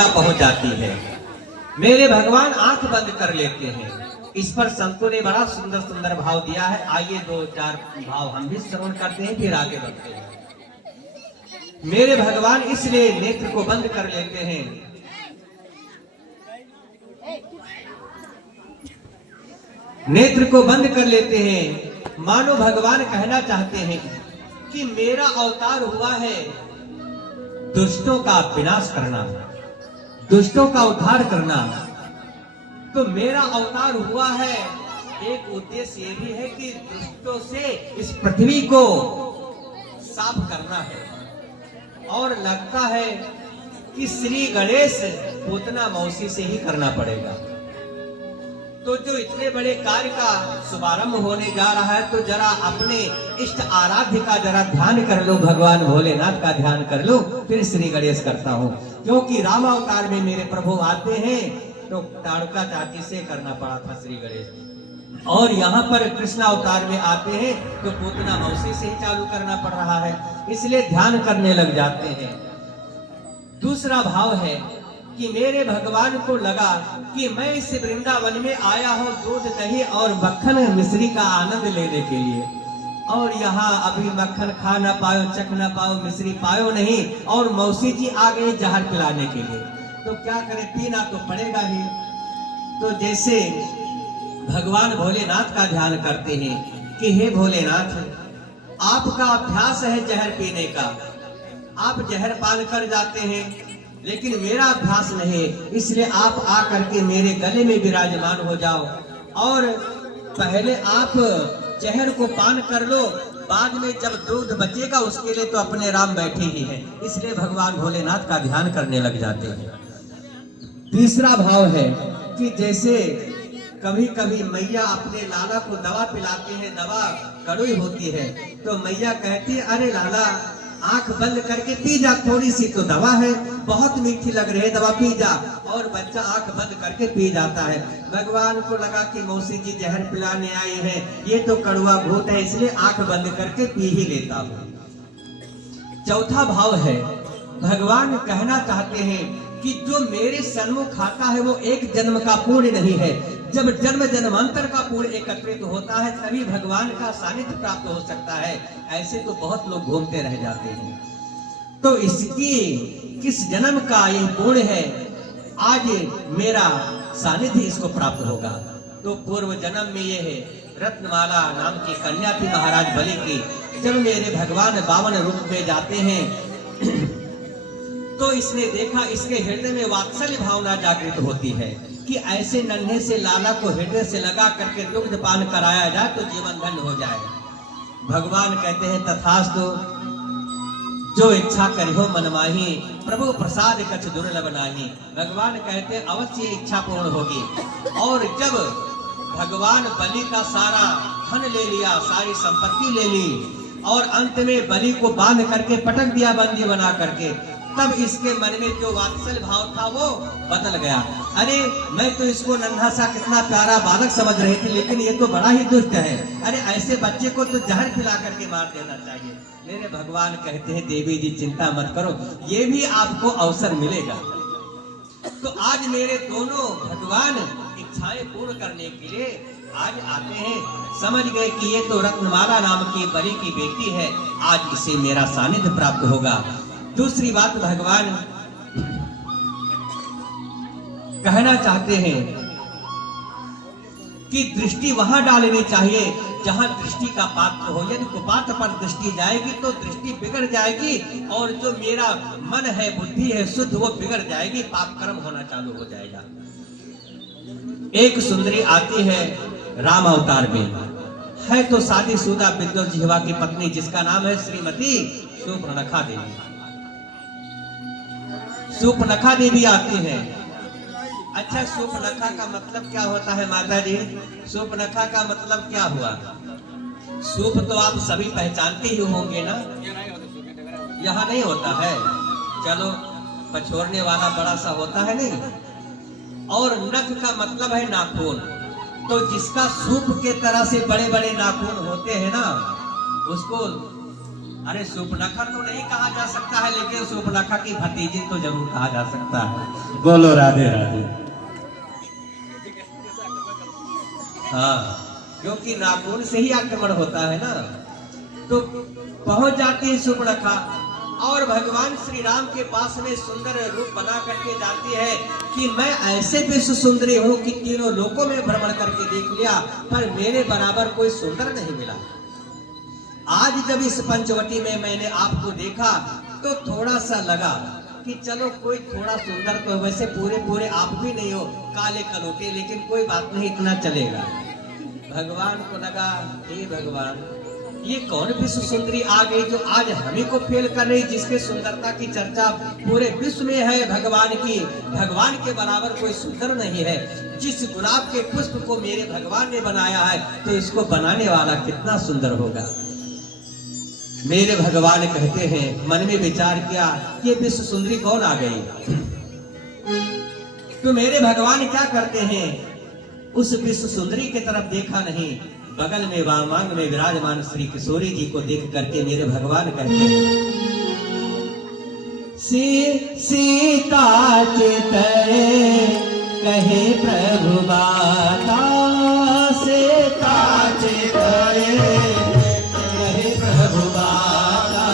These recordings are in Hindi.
आपदा पहुंच जाती है। मेरे भगवान आंख बंद कर लेते हैं। इस पर संतों ने बड़ा सुंदर सुंदर भाव दिया है। आइए दो चार भाव हम भी श्रवण करते हैं, फिर आगे बढ़ते हैं। मेरे भगवान इसलिए नेत्र को बंद कर लेते हैं, नेत्र को बंद कर लेते हैं। मानो भगवान कहना चाहते हैं कि मेरा अवतार हुआ है दुष्टों का विनाश करना, दुष्टों का उद्धार करना। तो मेरा अवतार हुआ है, एक उद्देश्य ये भी है कि दुष्टों से इस पृथ्वी को साफ करना है। और लगता है कि श्री गणेश पूतना मौसी से ही करना पड़ेगा। तो जो इतने बड़े कार्य का शुभारंभ होने जा रहा है, तो जरा अपने इष्ट आराध्य का जरा ध्यान कर लो, भगवान भोलेनाथ का ध्यान कर लो, फिर श्री गणेश करता हूँ। क्योंकि राम अवतार में मेरे प्रभु आते हैं तो ताड़का चाची से करना पड़ा था श्री गणेश, और यहाँ पर कृष्ण अवतार में आते हैं तो पूतना मौसी से ही चालू करना पड़ रहा है, इसलिए ध्यान करने लग जाते हैं। दूसरा भाव है कि मेरे भगवान को लगा कि मैं इस वृंदावन में आया हूँ दूध दही और मक्खन मिश्री का आनंद लेने के लिए, और यहाँ अभी मक्खन खा ना पाओ, चख ना पाओ, मिश्री पाओ नहीं, और मौसी जी आ गए जहर पिलाने के लिए। तो क्या करें, पीना तो पड़ेगा ही। तो जैसे भगवान भोलेनाथ का ध्यान करते हैं कि हे भोलेनाथ, आपका अभ्यास है जहर पीने का, आप जहर पान कर जाते हैं, लेकिन मेरा अभ्यास नहीं, इसलिए आप आकर के मेरे गले में विराजमान हो जाओ, और पहले आप जहर को पान कर लो, बाद में जब दूध बचेगा उसके लिए तो अपने राम बैठे ही हैं। इसलिए भगवान भोलेनाथ का ध्यान करने लग जाते हैं। तीसरा भाव है कि जैसे कभी कभी मैया अपने लाला को दवा पिलाते हैं, दवा कड़वी होती है, तो मैया कहती है अरे लाला आंख बंद करके पी जा, थोड़ी सी तो दवा है, बहुत मीठी लग रही है दवा, पी जा। और बच्चा आंख बंद करके पी जाता है। भगवान को लगा कि मौसी जी जहर पिलाने आई है, ये तो कड़वा भूत है, इसलिए आंख बंद करके पी ही लेता हूँ। चौथा भाव है, भगवान कहना चाहते हैं कि जो मेरे सन्मुख आता है वो एक जन्म का पुण्य नहीं है, जब जन्म जन्मांतर का पुण्य एकत्रित होता है तभी भगवान का सानिध्य प्राप्त हो सकता है। ऐसे तो बहुत लोग घूमते रह जाते हैं। तो इसकी किस जन्म का यह पुण्य है, आज मेरा सानिध्य इसको प्राप्त होगा। तो पूर्व जन्म में यह है रत्नमाला नाम की कन्या थी महाराज बलि की। जब मेरे भगवान 52 रूप में जाते हैं तो इसने देखा, इसके हृदय में वात्सल्य भावना जागृत होती है कि ऐसे नन्हे से लाला को हृदय से लगा करके दुग्ध पान कराया जाए तो जीवन धन्य हो जाए। भगवान कहते हैं तथास्तु, जो इच्छा करिहो मन माही, प्रभु प्रसाद कछ दुर्लभ नाही। भगवान कहते हैं अवश्य इच्छा पूर्ण होगी। और जब भगवान बलि का सारा धन ले लिया, सारी संपत्ति ले ली, और अंत में बलि को बांध करके पटक दिया बंदी बना करके, तब इसके मन में जो वात्सल्य भाव था वो बदल गया। अरे मैं तो इसको नन्हा सा कितना प्यारा बालक समझ रही थी, लेकिन ये तो बड़ा ही दुष्ट है, अरे ऐसे बच्चे को तो जहर खिला करके मार देना चाहिए। मेरे भगवान कहते हैं देवी जी चिंता मत करो, ये भी आपको अवसर मिलेगा। तो आज मेरे दोनों भगवान इच्छाएं पूर्ण करने के लिए आज आते हैं। समझ गए कि ये तो रत्नमाला नाम की बलि की बेटी है, आज इसे मेरा सानिध्य प्राप्त होगा। दूसरी बात भगवान कहना चाहते हैं कि दृष्टि वहां डालनी चाहिए जहां दृष्टि का पात्र हो। यदि कुपात्र पर दृष्टि जाएगी तो दृष्टि बिगड़ जाएगी, और जो मेरा मन है, बुद्धि है शुद्ध, वो बिगड़ जाएगी, पाप कर्म होना चालू हो जाएगा। एक सुंदरी आती है राम अवतार में, है तो शादीशुदा विद्युत जिह्वा की पत्नी, जिसका नाम है श्रीमती सुपर्णखा देवी। सुपर्णखा देवी आती है। अच्छा, सुपर्णखा का मतलब क्या होता है माता जी? सुपर्णखा का मतलब क्या हुआ? सूप तो आप सभी पहचानते ही होंगे ना, यहाँ नहीं होता है, चलो पछोड़ने वाला बड़ा सा होता है नहीं। और नख का मतलब है नाखून, तो जिसका सूप के तरह से बड़े बड़े नाखून होते हैं ना, उसको अरे सूर्पनखा तो नहीं कहा जा सकता है, लेकिन सूर्पनखा की भतीजी तो जरूर कहा जा सकता है। बोलो राधे राधे। हाँ, क्योंकि नाखून से ही आक्रमण होता है ना। तो पहुंच जाती है सूर्पनखा और भगवान श्री राम के पास में सुंदर रूप बना करके जाती है कि मैं ऐसे विश्व सुंदरी हूँ कि तीनों लोकों में भ्रमण करके देख लिया, पर मेरे बराबर कोई सुंदर नहीं मिला। आज जब इस पंचवटी में मैंने आपको देखा तो थोड़ा सा लगा कि चलो कोई थोड़ा सुंदर तो, वैसे पूरे आप भी नहीं हो, काले कलोटे, लेकिन कोई बात नहीं, इतना चलेगा। भगवान को लगा, हे भगवान, ये कौन विश्व सुंदरी आ गई जो आज हमें को फेल कर रही, जिसके सुंदरता की चर्चा पूरे विश्व में है भगवान की। भगवान के बराबर कोई सुंदर नहीं है। जिस गुलाब के पुष्प को मेरे भगवान ने बनाया है, तो इसको बनाने वाला कितना सुंदर होगा। मेरे भगवान कहते हैं, मन में विचार किया, ये विश्व सुंदरी कौन आ गई। तो मेरे भगवान क्या करते हैं, उस विश्व सुंदरी की तरफ देखा नहीं, बगल में वामांग में विराजमान श्री किशोरी जी को देख करके मेरे भगवान कहते हैं, सीता चितरे कहे प्रभु बाता, सीता चितरे कहे प्रभु बाता,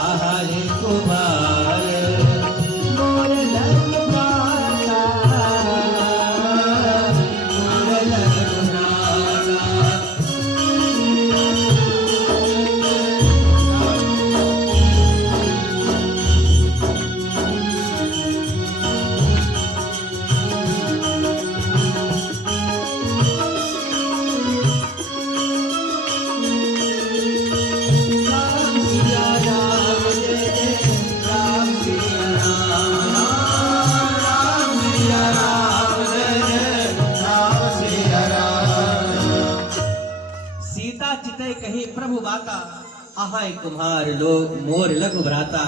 आहले कुमार मोर लगवाता, मोर लगवाता। कहे प्रभु बाता, आहाय कुम्हार लोग मोर लघु भ्राता।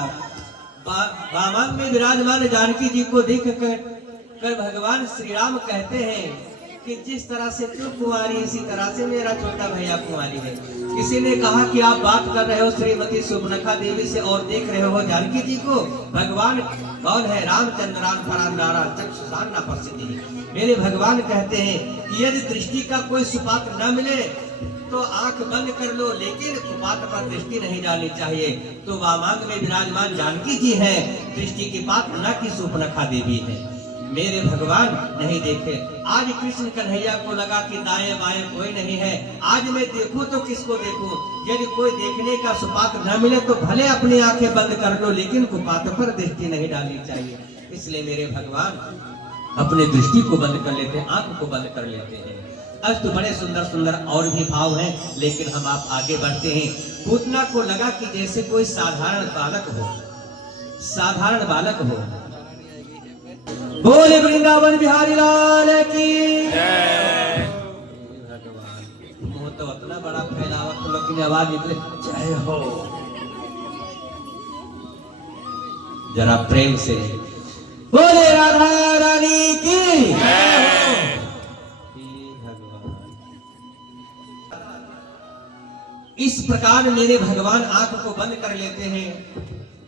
वामांग में विराजमान जानकी जी को देख कर भगवान श्री राम कहते हैं कि जिस तरह से तू कुंवारी, इसी तरह से मेरा छोटा भैया कुंवारी है। किसी ने कहा कि आप बात कर रहे हो श्रीमती सूर्पनखा देवी से और देख रहे हो जानकी जी को। भगवान कौन है, रामचंद्रान परानारा चक्षुषान न पश्यति। मेरे भगवान कहते हैं कि यदि दृष्टि का कोई सुपात्र न मिले तो आंख बंद कर लो, लेकिन कुपात्र पर दृष्टि नहीं डालनी चाहिए। तो वामांग में विराजमान जानकी जी है, दृष्टि की पात्र न कि सूर्पनखा देवी है। मेरे भगवान नहीं देखे। आज कृष्ण कन्हैया को लगा कि दाएं बाएं कोई नहीं है, आज मैं देखूं तो किसको देखूं। यदि कोई देखने का सुपात्र न मिले तो भले अपनी आंखें बंद कर लो, लेकिन कुपात्र पर दृष्टि नहीं डालनी चाहिए। इसलिए मेरे भगवान अपने दृष्टि को बंद कर लेते हैं, आंख को बंद कर लेते हैं। आज तो बड़े सुंदर सुंदर और भी भाव हैं, लेकिन हम आप आगे बढ़ते हैं। पूतना को लगा कि जैसे कोई साधारण बालक हो, साधारण बालक हो। बोले वृंदावन बिहारी लाल की जय। भगवान मुंह तो इतना बड़ा फैलावा तो लेकिन आवाज निकले जय हो। जरा प्रेम से बोले राधा रानी की जय हो। इस प्रकार मेरे भगवान आंख को बंद कर लेते हैं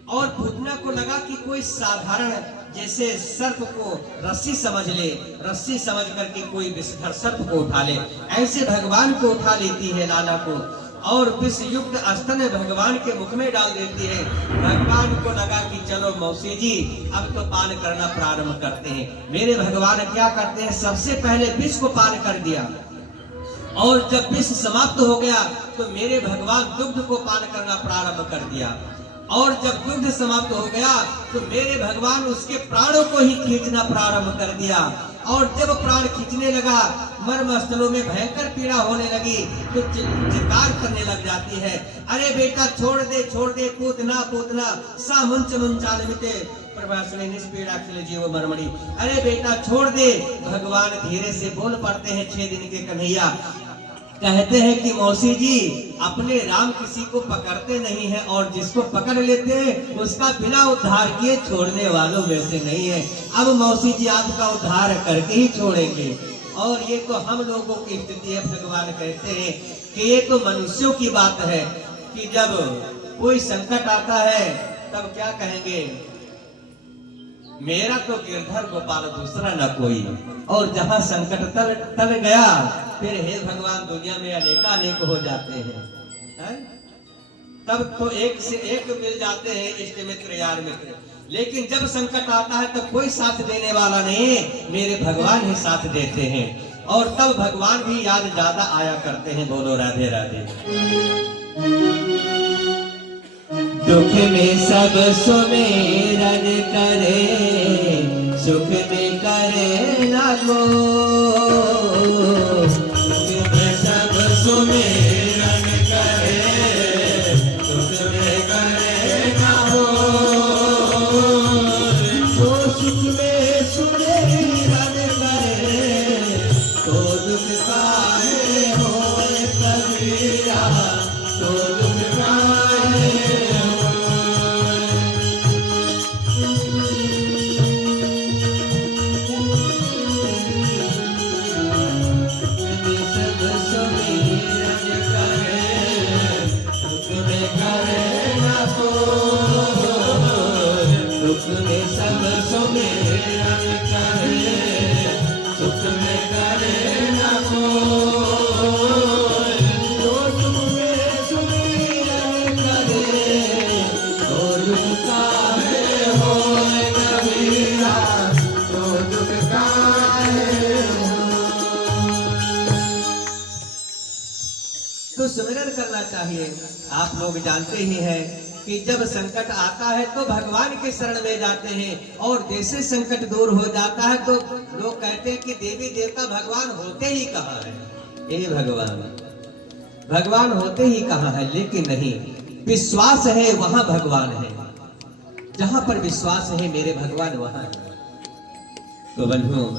और पूतना को लगा कि कोई साधारण जैसे सर्प को रस्सी समझ ले, रस्सी समझ करके कोई विषधर सर्प को उठा ले, ऐसे भगवान को उठा लेती है लाला को और विष युक्त स्तन भगवान के मुख में डाल देती है। भगवान को लगा कि चलो मौसी जी अब तो पान करना प्रारंभ करते हैं। मेरे भगवान क्या करते हैं, सबसे पहले विष को पान कर दिया और जब विष समाप्त हो गया तो मेरे भगवान दुग्ध को पान करना प्रारंभ कर दिया और जब दुग्ध समाप्त हो गया तो मेरे भगवान उसके प्राणों को ही खींचना प्रारंभ कर दिया और जब प्राण खींचने लगा, मर्म स्थलों में भयंकर पीड़ा होने लगी तो चित्कार करने लग जाती है, अरे बेटा छोड़ दे पूतना पूतना सा मुंच मुंचाल मिटे प्रभासने निष्पीड़ा खिल जीव मरमड़ी। अरे बेटा छोड़ दे। भगवान धीरे से बोल पड़ते हैं 6 दिन के कन्हैया, कहते हैं कि मौसी जी अपने राम किसी को पकड़ते नहीं है और जिसको पकड़ लेते हैं उसका बिना उद्धार किए छोड़ने वालों में से नहीं है। अब मौसी जी आपका उद्धार करके ही छोड़ेंगे। और ये तो हम लोगों की स्थिति है। भगवान कहते हैं कि ये तो मनुष्यों की बात है कि जब कोई संकट आता है तब क्या कहेंगे, मेरा तो गिरधर गोपाल दूसरा न कोई। और जहां संकट तल गया फिर हे भगवान दुनिया में अनेक हो जाते हैं, तब तो एक से एक मिल जाते हैं इष्ट मित्र यार मित्र। लेकिन जब संकट आता है तो कोई साथ देने वाला नहीं, मेरे भगवान ही साथ देते हैं। और तब भगवान भी याद ज्यादा आया करते हैं। बोलो राधे राधे। दुख में सब सुमेरन करे, सुख में करे ना को। दुख में सब सुमेरन करे, सुख में करे ना हो। तो सुख में सुमेरन करे, तो दुख काहे होए कबीरा, तो दुख काहे तो सुमिरन करना चाहिए। आप लोग जानते ही हैं कि जब संकट आता है तो भगवान के शरण में जाते हैं, और जैसे संकट दूर हो जाता है तो लोग कहते हैं कि देवी देवता भगवान होते ही कहाँ है। हे भगवान, भगवान होते ही कहाँ है? लेकिन नहीं, विश्वास है वहां भगवान है। जहां पर विश्वास है मेरे भगवान वहां है। तो बंधुओं,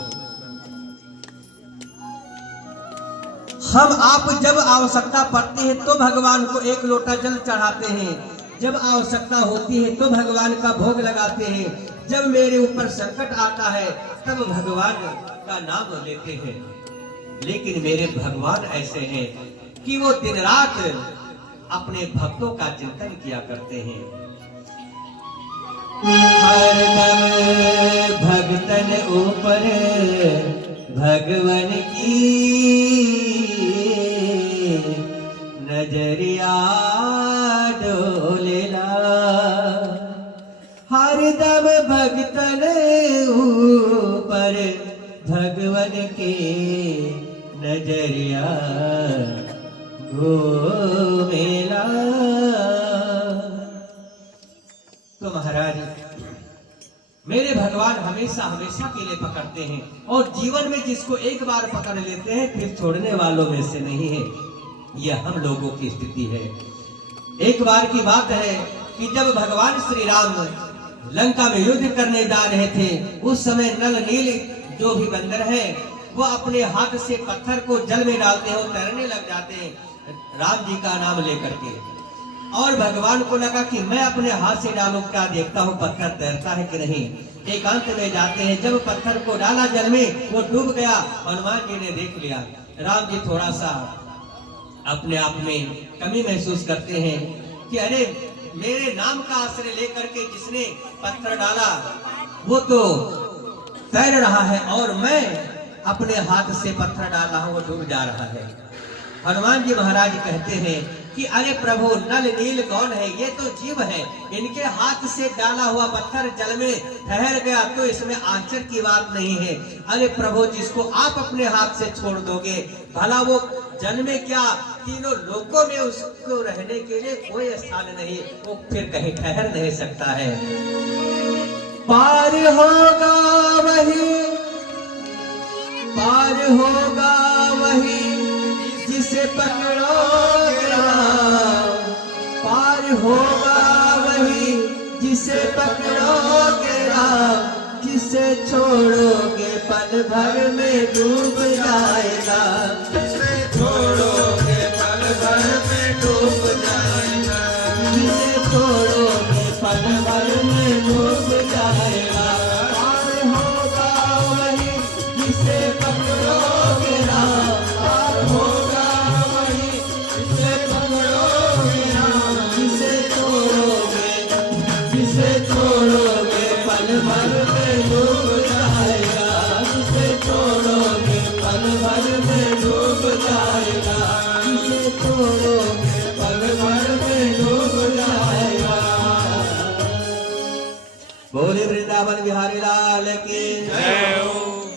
हम आप जब आवश्यकता पड़ती है तो भगवान को एक लोटा जल चढ़ाते हैं, जब आवश्यकता होती है तो भगवान का भोग लगाते हैं, जब मेरे ऊपर संकट आता है तब भगवान का नाम लेते हैं। लेकिन मेरे भगवान ऐसे हैं कि वो दिन रात अपने भक्तों का चिंतन किया करते हैं। हरदम भक्तन ऊपर भगवान की नजरिया डोलेला। हरदम भक्तन ऊपर भगवान के नजरिया घूमेला। तो महाराज, मेरे भगवान हमेशा हमेशा के लिए पकड़ते हैं, और जीवन में जिसको एक बार पकड़ लेते हैं फिर छोड़ने वालों में से नहीं है। यह हम लोगों की स्थिति है। एक बार की बात है कि जब भगवान श्री राम लंका में युद्ध करने जा रहे थे, उस समय नल नील जो भी बंदर है वो अपने हाथ से पत्थर को जल में डालते हैं और तैरने लग जाते हैं राम जी का नाम लेकर के। और भगवान को लगा कि मैं अपने हाथ से डालूं, क्या देखता हूँ पत्थर तैरता है कि नहीं। एकांत में जाते हैं, जब पत्थर को डाला जल में वो डूब गया। हनुमान जी ने देख लिया। राम जी थोड़ा सा अपने आप में कमी महसूस करते हैं कि अरे, मेरे नाम का आश्रय लेकर के जिसने पत्थर डाला वो तो तैर रहा है, और मैं अपने हाथ से पत्थर डाल रहा हूं, वो डूब जा रहा है। हनुमान जी महाराज कहते हैं कि अरे प्रभु, नल नील कौन है? ये तो जीव है, इनके हाथ से डाला हुआ पत्थर जल में ठहर गया तो इसमें आश्चर्य की बात नहीं है। अरे प्रभु, जिसको आप अपने हाथ से छोड़ दोगे, भला वो जल में क्या तीनों लोकों में उसको रहने के लिए कोई स्थान नहीं, वो फिर कहीं ठहर नहीं सकता है। पार होगा वही, पार होगा वही जिसे पकड़ोगे राम, पार होगा वही जिसे पकड़ोगे राम, जिसे छोड़ोगे पल भर में डूब जाएगा, जिसे छोड़ोगे पल भर में डूब जाएगा, जिसे छोड़ोगे पल भर में डूब जाएगा। पार होगा वही जिसे पकड़ोगे राम, पार होगा वही जिसे पकड़ोगे राम, जिसे जाएगा, इसे तोड़ोगे पल भर में डूब जाएगा। बोले वृंदावन बिहारी लाल की जय हो।